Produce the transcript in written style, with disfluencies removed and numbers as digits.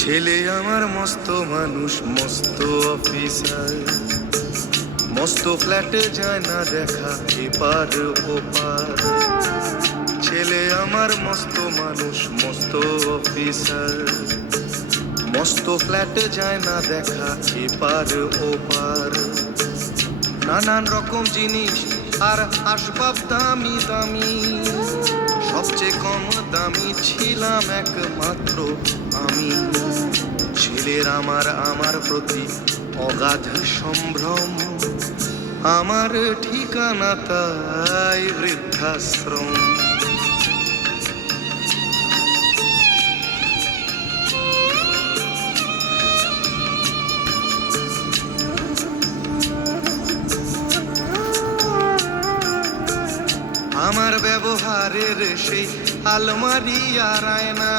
ছেলে আমার মস্ত মানুষ, মস্ত অফিসার, মস্ত ফ্ল্যাটে যায় না দেখা এপার ওপার। ছেলে আমার মস্ত মানুষ, মস্ত অফিসার, মস্ত ফ্ল্যাটে যায় না দেখা এপার ওপার। নানান রকম জিনিস আর আসবাব দামি দামি, সবচেয়ে কম দামি ছিলাম একমাত্র আমি। ছেলের আমার প্রতি অগাধ সম্ভ্রম, আমার ঠিকানা তাই বৃদ্ধাশ্রম। আমার ব্যবহারের সেই আলমারি আর আয়না,